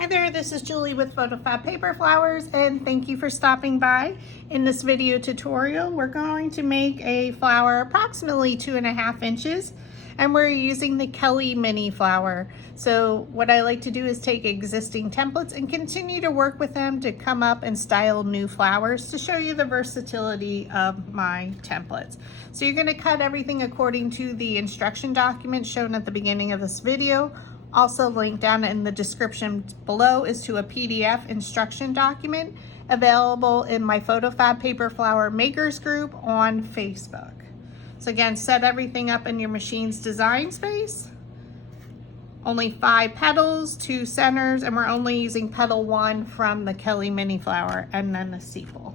Hi there, this is Julie with PhotoFabPaperFlowers, and thank you for stopping by. In this video tutorial, we're going to make a flower approximately 2.5 inches, and we're using the Kelli Mini Flower. So what I like to do is take existing templates and continue to work with them to come up and style new flowers to show you the versatility of my templates. So you're going to cut everything according to the instruction document shown at the beginning of this video. Also linked down in the description below is to a PDF instruction document available in my PhotoFab Paper Flower Makers group on Facebook. So again, set everything up in your machine's design space. Only 5 petals, 2 centers, and we're only using petal 1 from the Kelli Mini Flower and then the sepal.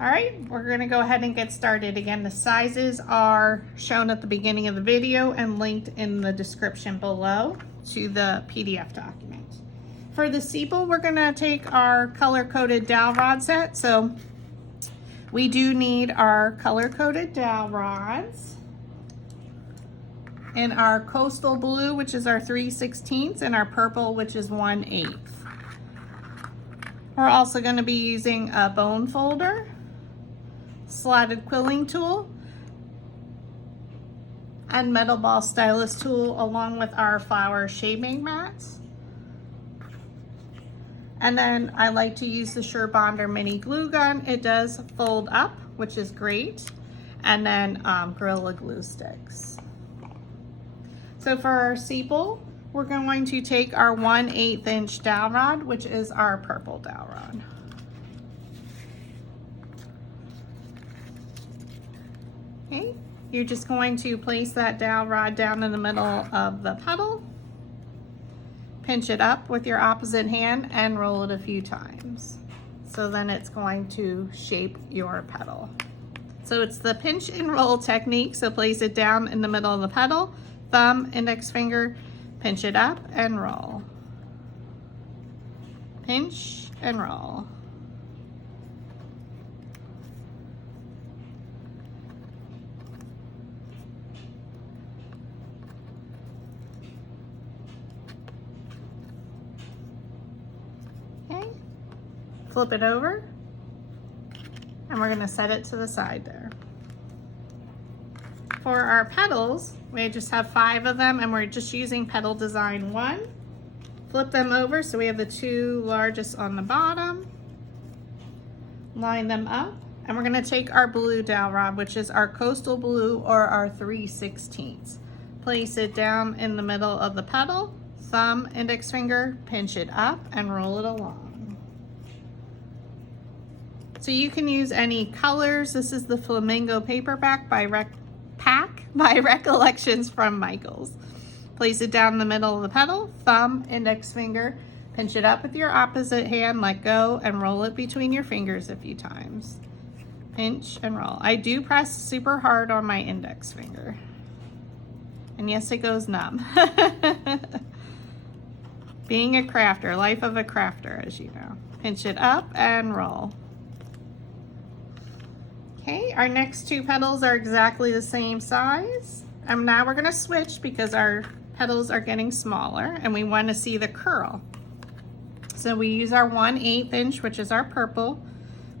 All right, we're gonna go ahead and get started. Again, the sizes are shown at the beginning of the video and linked in the description below to the PDF document. For the sepal, we're gonna take our color-coded dowel rod set. So we do need our color-coded dowel rods and our coastal blue, which is our 3/16, and our purple, which is 1/8. We're also gonna be using a bone folder, slotted quilling tool, and metal ball stylus tool, along with our flower shaping mats. And then I like to use the Surebonder mini glue gun. It does fold up, which is great. And then Gorilla Glue sticks. So for our sepal, we're going to take our 1/8 inch dowel rod, which is our purple dowel rod. Okay, you're just going to place that dowel rod down in the middle of the petal, pinch it up with your opposite hand and roll it a few times. So then it's going to shape your petal. So it's the pinch and roll technique. So place it down in the middle of the petal, thumb, index finger, pinch it up and roll. Pinch and roll. Flip it over, and we're gonna set it to the side there. For our petals, we just have 5 of them, and we're just using petal design 1. Flip them over so we have the 2 largest on the bottom. Line them up, and we're gonna take our blue dowel rod, which is our coastal blue or our 3/16. Place it down in the middle of the petal, thumb, index finger, pinch it up, and roll it along. So you can use any colors. This is the Flamingo Paperback by Recollections from Michaels. Place it down in the middle of the petal, thumb, index finger, pinch it up with your opposite hand, let go, and roll it between your fingers a few times. Pinch and roll. I do press super hard on my index finger. And yes, it goes numb. Being a crafter, life of a crafter, as you know. Pinch it up and roll. Okay, our next 2 petals are exactly the same size. And now we're gonna switch because our petals are getting smaller and we wanna see the curl. So we use our 1/8 inch, which is our purple.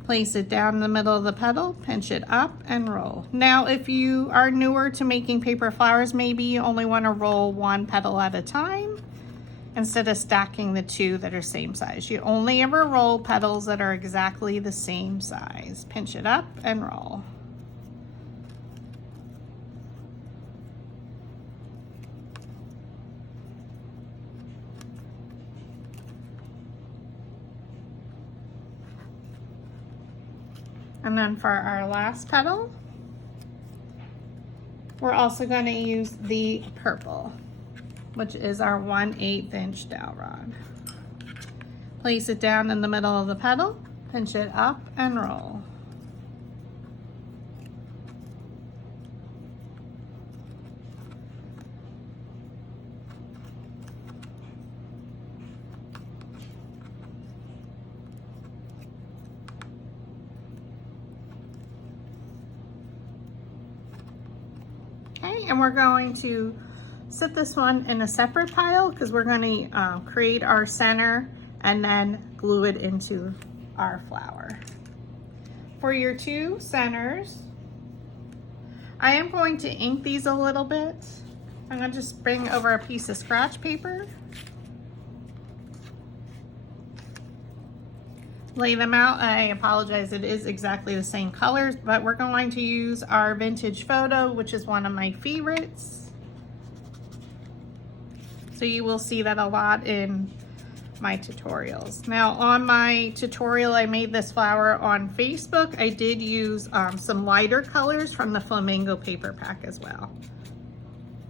Place it down in the middle of the petal, pinch it up and roll. Now, if you are newer to making paper flowers, maybe you only wanna roll 1 petal at a time instead of stacking the 2 that are same size. You only ever roll petals that are exactly the same size. Pinch it up and roll. And then for our last petal, we're also going to use the purple, which is our 1/8 inch dowel rod. Place it down in the middle of the petal, pinch it up and roll. Okay, and we're going to set this one in a separate pile because we're going to create our center and then glue it into our flower. For your two centers, I am going to ink these a little bit. I'm going to just bring over a piece of scratch paper. Lay them out. I apologize, it is exactly the same colors, but we're going to use our vintage photo, which is one of my favorites. So you will see that a lot in my tutorials. Now on my tutorial, I made this flower on Facebook. I did use some lighter colors from the flamingo paper pack as well.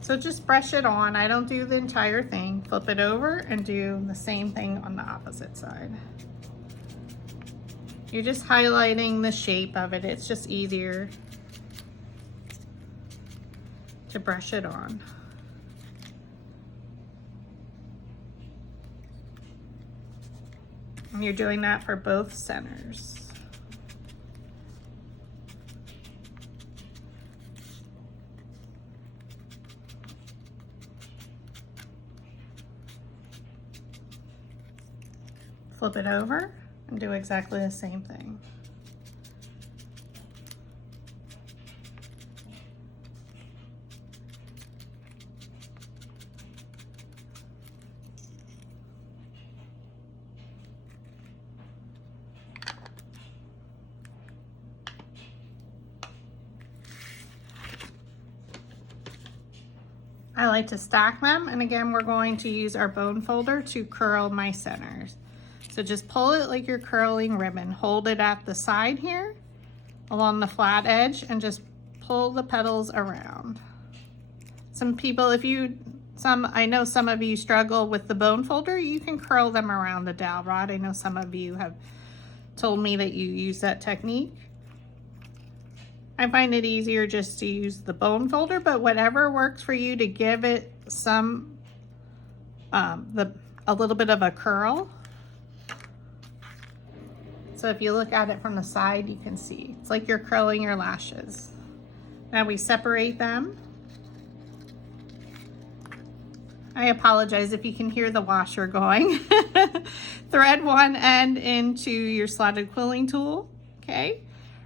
So just brush it on. I don't do the entire thing. Flip it over and do the same thing on the opposite side. You're just highlighting the shape of it. It's just easier to brush it on. And you're doing that for both centers. Flip it over and do exactly the same thing. I like to stack them, and again, we're going to use our bone folder to curl my centers. So just pull it like you're curling ribbon. Hold it at the side here along the flat edge and just pull the petals around. Some people, I know some of you struggle with the bone folder, you can curl them around the dowel rod. I know some of you have told me that you use that technique. I find it easier just to use the bone folder, but whatever works for you to give it some, a little bit of a curl. So if you look at it from the side, you can see it's like you're curling your lashes. Now we separate them. I apologize if you can hear the washer going. Thread one end into your slotted quilling tool, okay?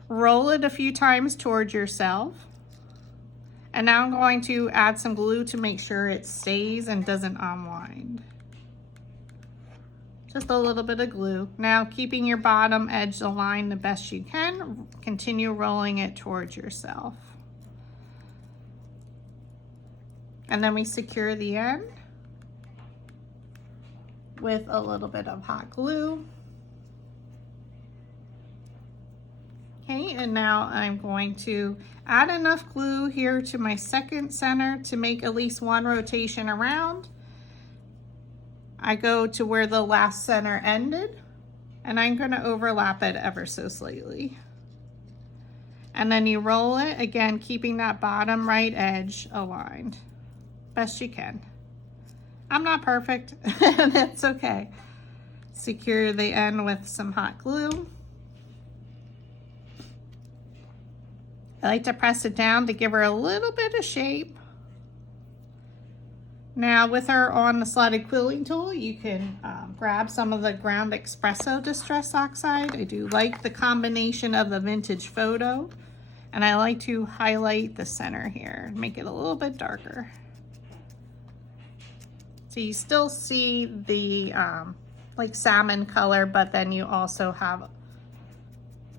Roll it a few times towards yourself. And now I'm going to add some glue to make sure it stays and doesn't unwind. Just a little bit of glue. Now keeping your bottom edge aligned the best you can, continue rolling it towards yourself. And then we secure the end with a little bit of hot glue. Okay, and now I'm going to add enough glue here to my second center to make at least one rotation around. I go to where the last center ended, and I'm going to overlap it ever so slightly. And then you roll it, again, keeping that bottom right edge aligned, best you can. I'm not perfect, and that's okay. Secure the end with some hot glue. I like to press it down to give her a little bit of shape. Now with her on the slotted quilling tool, you can grab some of the ground espresso distress oxide. I do like the combination of the vintage photo, and I like to highlight the center here, make it a little bit darker. So you still see the like salmon color, but then you also have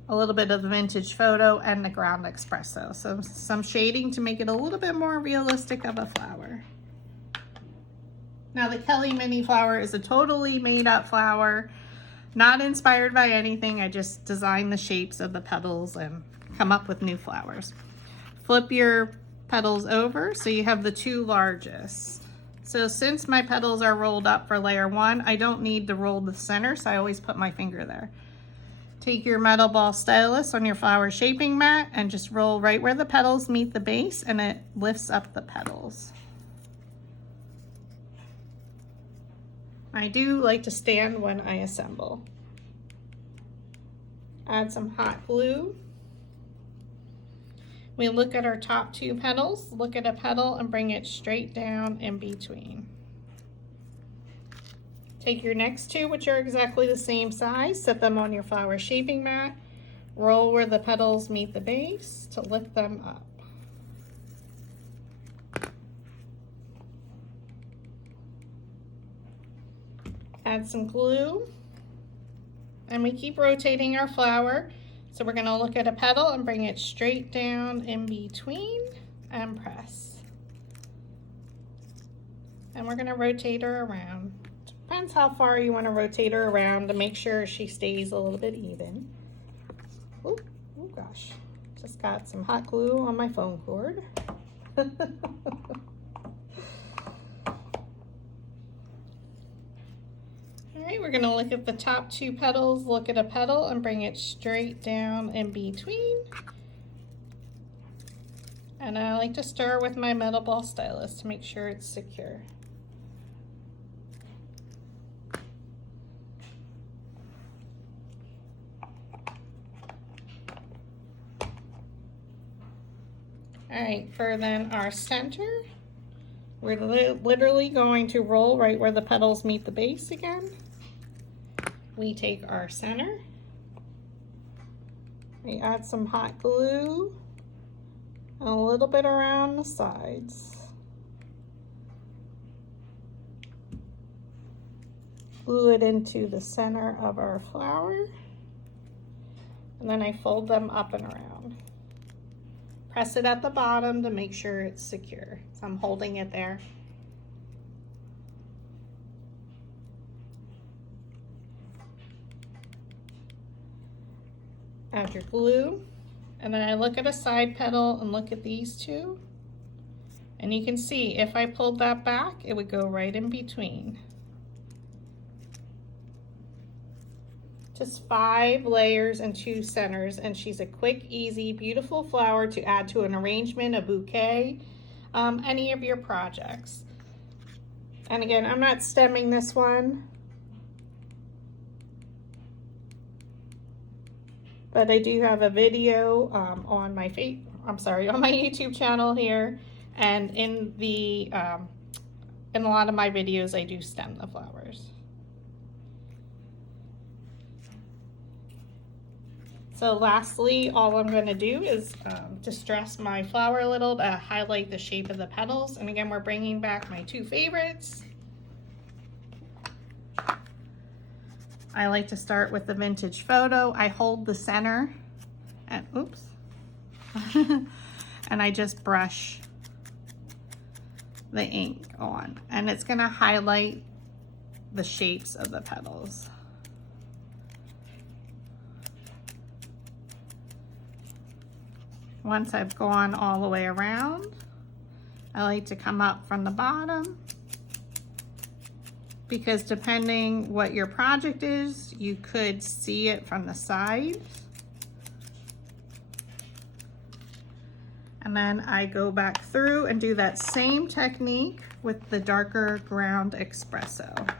a little bit of the vintage photo and the ground espresso. So some shading to make it a little bit more realistic of a flower. Now the Kelli Mini Flower is a totally made up flower, not inspired by anything. I just designed the shapes of the petals and come up with new flowers. Flip your petals over so you have the two largest. So since my petals are rolled up for layer one, I don't need to roll the center, so I always put my finger there. Take your metal ball stylus on your flower shaping mat and just roll right where the petals meet the base, and it lifts up the petals. I do like to stand when I assemble. Add some hot glue. We look at our top 2 petals, look at a petal and bring it straight down in between. Take your next 2, which are exactly the same size, set them on your flower shaping mat, roll where the petals meet the base to lift them up. Add some glue, and we keep rotating our flower. So we're gonna look at a petal and bring it straight down in between and press. And we're gonna rotate her around. Depends how far you wanna rotate her around to make sure she stays a little bit even. Oh gosh, just got some hot glue on my phone cord. Alright, we're going to look at the top 2 petals, look at a petal and bring it straight down in between. And I like to stir with my metal ball stylus to make sure it's secure. Alright, for then our center, we're literally going to roll right where the petals meet the base again. We take our center, we add some hot glue and a little bit around the sides. Glue it into the center of our flower, and then I fold them up and around. Press it at the bottom to make sure it's secure. So I'm holding it there. Add your glue, and then I look at a side petal and look at these 2. And you can see if I pulled that back, it would go right in between. Just 5 layers and 2 centers, and she's a quick, easy, beautiful flower to add to an arrangement, a bouquet, any of your projects. And again, I'm not stemming this one, but I do have a video on my YouTube channel here, and in a lot of my videos I do stem the flowers. So lastly, all I'm going to do is distress my flower a little to highlight the shape of the petals. And again, we're bringing back my 2 favorites. I like to start with the vintage photo. I hold the center and oops, and I just brush the ink on, and it's going to highlight the shapes of the petals. Once I've gone all the way around, I like to come up from the bottom, because depending what your project is, you could see it from the side. And then I go back through and do that same technique with the darker ground espresso.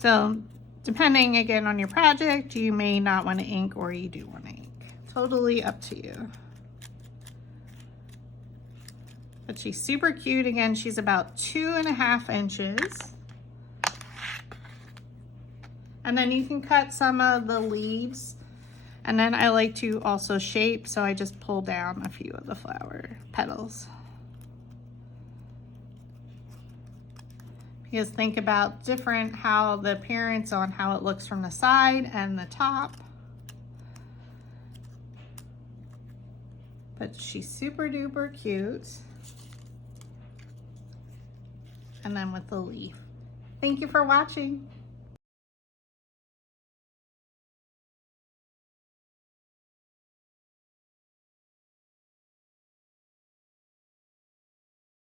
So depending again on your project, you may not want to ink or you do want to ink. Totally up to you. But she's super cute. Again, she's about 2.5 inches. And then you can cut some of the leaves. And then I like to also shape, so I just pull down a few of the flower petals. Because think about how the appearance on how it looks from the side and the top. But she's super duper cute. And then with the leaf. Thank you for watching.